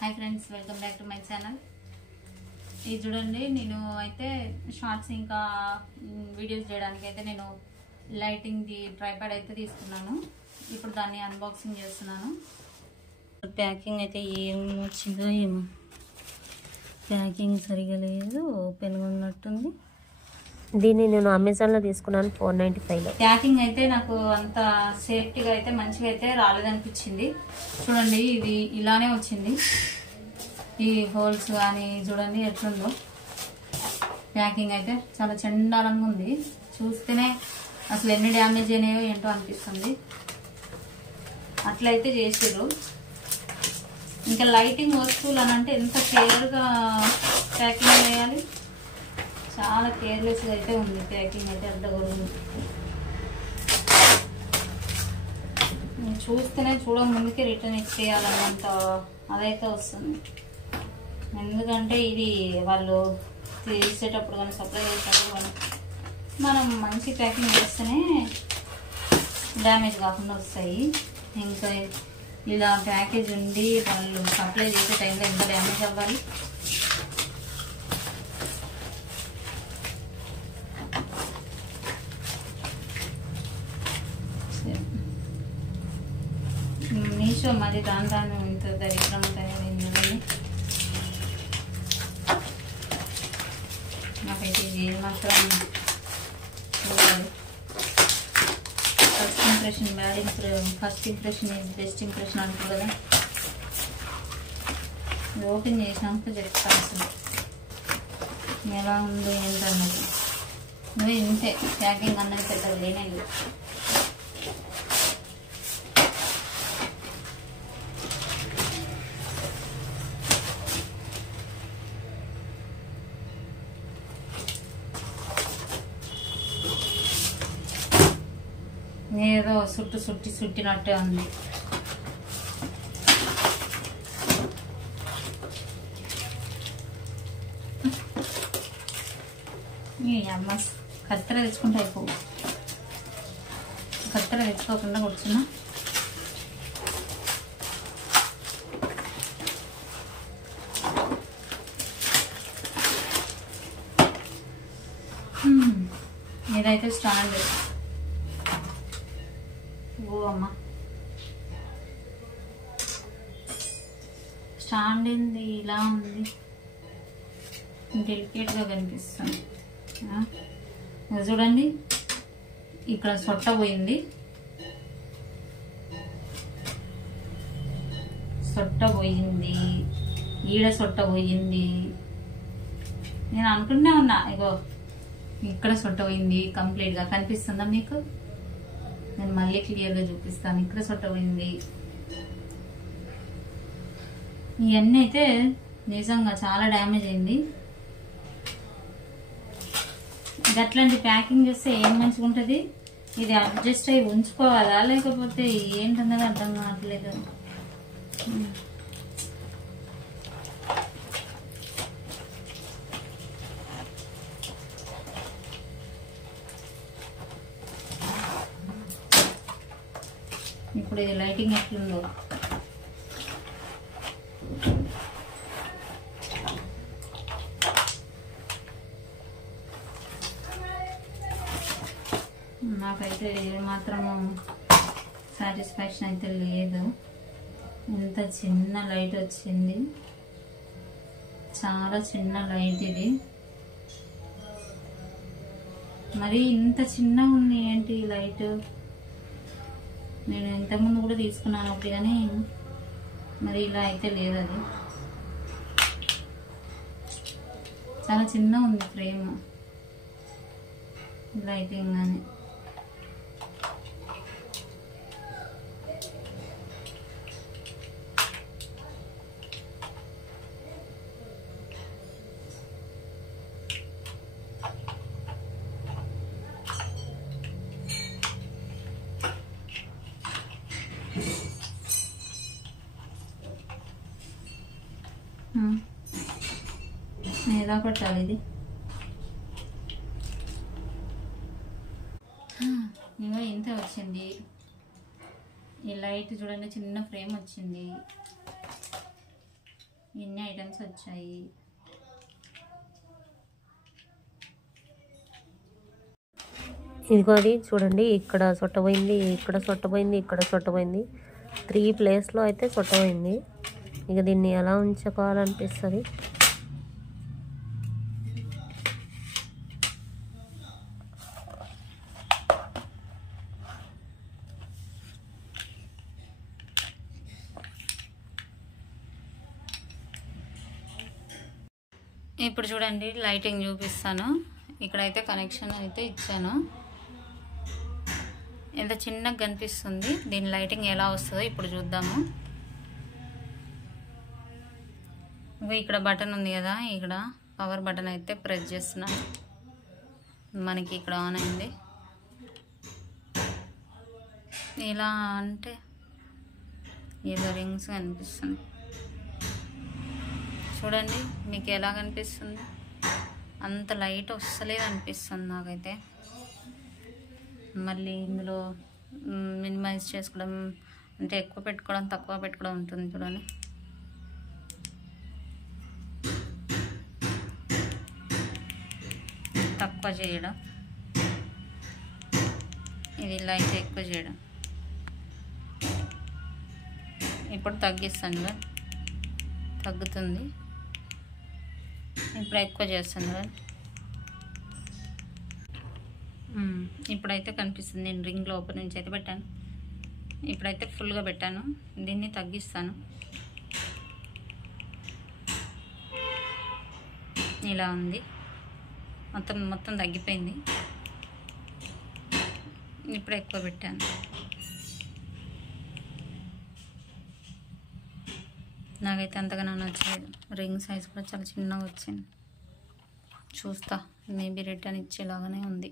Hi friends welcome back to my channel. ఇది చూడండి నేను అయితే షార్ట్స్ ఇంకా వీడియోస్ చేయడానికి అయితే నేను లైటింగ్ ది ట్రైపాడ్ అయితే తీసుకున్నాను। ఇప్పుడు దాన్ని అన్బాక్సింగ్ చేస్తున్నాను। ప్యాకింగ్ అయితే ఏం వచ్చిందో ఏమో, ప్యాకింగ్ సరిగా లేదు, ఓపెన్ గా ఉన్నట్టుంది। దీన్ని నేను అమెజాన్ లో తీసుకున్నాను 495 లో। ప్యాకింగ్ అయితే నాకు అంత సేఫ్టీగా అయితే మంచిగా అయితే రాలేదనిపించింది। చూడండి ఇది ఇలానే వచ్చింది, ఈ హోల్స్ కానీ చూడండి ఎట్లుందో। ప్యాకింగ్ అయితే చాలా చండాలంగా ఉంది, చూస్తేనే అసలు ఎన్ని డ్యామేజ్ అయినాయో ఏంటో అనిపిస్తుంది। అట్లయితే చేసారు। ఇంకా లైటింగ్ వస్తువులు అని అంటే ఎంత కేర్గా ప్యాకింగ్ చేయాలి, చాలా కేర్లెస్గా అయితే ఉంది ప్యాకింగ్ అయితే। అడ్డగొరుగు చూస్తేనే ముందుకే రిటర్న్ ఇచ్చేయాలన్నంత అదైతే వస్తుంది। ఎందుకంటే ఇది వాళ్ళు తీసేటప్పుడు కానీ సప్లై చేసేటప్పుడు కానీ మనం మంచి ప్యాకింగ్ చేస్తేనే డ్యామేజ్ కాకుండా వస్తాయి। ఇంకా ఇలా ప్యాకేజ్ ఉండి వాళ్ళు సప్లై చేసే టైంలో ఎంత డ్యామేజ్ అవ్వాలి। మీషో మరి దాని ఇంత దరిద్రం తయారైంది। నాకైతే ఇది మాత్రం చూడాలి। First impression is best impression అంటారు కదా, ఓపెన్ చేసినాక చెప్తాను అసలు ఎలా ఉందో ఏంటన్నది। నువ్వు ఇంతే ప్యాకింగ్ అన్నది పెద్దగా లేనేది। ఏదో సుట్టినట్టే ఉంది। అమ్మ కత్తెర తెచ్చుకుంటే అయిపో, కత్తెర తెచ్చుకోకుండా కూర్చున్నా। ఇదైతే స్టాండ్, ఓ అమ్మ స్టాండ్ ఏంది ఇలా ఉంది, డెలికేట్గా కనిపిస్తుంది। చూడండి ఇక్కడ సొట్ట పోయింది, ఈడ సొట్ట పోయింది। నేను అనుకుంటూనే ఉన్నా, ఇగో ఇక్కడ సొట్ట పోయింది కంప్లీట్గా కనిపిస్తుందా మీకు? నేను మళ్ళీ క్లియర్గా చూపిస్తాను। ఇక్కడ సొట్ట పోయింది, ఇవన్నీ అయితే నిజంగా చాలా డ్యామేజ్ అయింది। ఇది అట్లాంటి ప్యాకింగ్ చేస్తే ఏం మంచిగా ఉంటుంది, ఇది అడ్జస్ట్ అయ్యి ఉంచుకోవాలా లేకపోతే ఏంటన్నది అర్థం కావట్లేదు। ఇప్పుడు ఇది లైటింగ్ ఎట్లుందో, నాకైతే ఏమాత్రము సాటిస్ఫాక్షన్ అయితే లేదు। ఎంత చిన్న లైట్ వచ్చింది, చాలా చిన్న లైట్ ఇది, మరి ఇంత చిన్నగా ఉంది ఏంటి లైట్? నేను ఇంతకుముందు కూడా తీసుకున్నాను ఒకటి, కానీ మరి ఇలా అయితే లేదు, అది చాలా చిన్న ఉంది ఫ్రేమ్ లైటింగ్ కానీ। ఎలా పట్టాలి ఇది? ఇంకా ఇంత వచ్చింది, ఈ లైట్ చూడండి చిన్న ఫ్రేమ్ వచ్చింది, ఇన్ని ఐటమ్స్ వచ్చాయి. ఇదిగోది చూడండి, ఇక్కడ సొట్టపోయింది, ఇక్కడ సొట్టపోయింది, ఇక్కడ సొట్టపోయింది. 3 ప్లేస్లో అయితే సొట్టపోయింది. ఇక దీన్ని ఎలా ఉంచుకోవాలనిపిస్తుంది. ఇప్పుడు చూడండి లైటింగ్ చూపిస్తాను. ఇక్కడైతే కనెక్షన్ అయితే ఇచ్చాను. ఎంత చిన్నగా కనిపిస్తుంది. దీని లైటింగ్ ఎలా వస్తుందో ఇప్పుడు చూద్దాము. ఇక్కడ బటన్ ఉంది కదా, ఇక్కడ పవర్ బటన్ అయితే ప్రెస్ చేస్తున్నాను. మనకి ఇక్కడ ఆన్ అయింది. ఇలా అంటే ఏదో రింగ్స్ కనిపిస్తుంది. చూడండి మీకు ఎలా కనిపిస్తుంది. అంత లైట్ వస్తలేదు అనిపిస్తుంది నాకైతే. మళ్ళీ ఇందులో మినిమైజ్ చేసుకోవడం అంటే ఎక్కువ పెట్టుకోవడం తక్కువ పెట్టుకోవడం ఉంటుంది. చూడండి తక్కువ చేయడం, ఇది లైట్ ఎక్కువ చేయడం. ఇప్పుడు తగ్గిస్తాను కదా, తగ్గుతుంది. ఇప్పుడు ఎక్కువ చేస్తాను కదా, ఇప్పుడైతే కనిపిస్తుంది. నేను రింగ్ లోపల నుంచి అయితే పెట్టాను. ఇప్పుడైతే ఫుల్గా పెట్టాను. దీన్ని తగ్గిస్తాను. ఇలా ఉంది, మొత్తం తగ్గిపోయింది. ఇప్పుడు ఎక్కువ పెట్టాను. నాకైతే అంతగా నచ్చలేదు. రింగ్ సైజ్ కూడా చాలా చిన్నగా వచ్చింది. చూస్తా, మేబీ రిటర్న్ ఇచ్చేలాగానే ఉంది.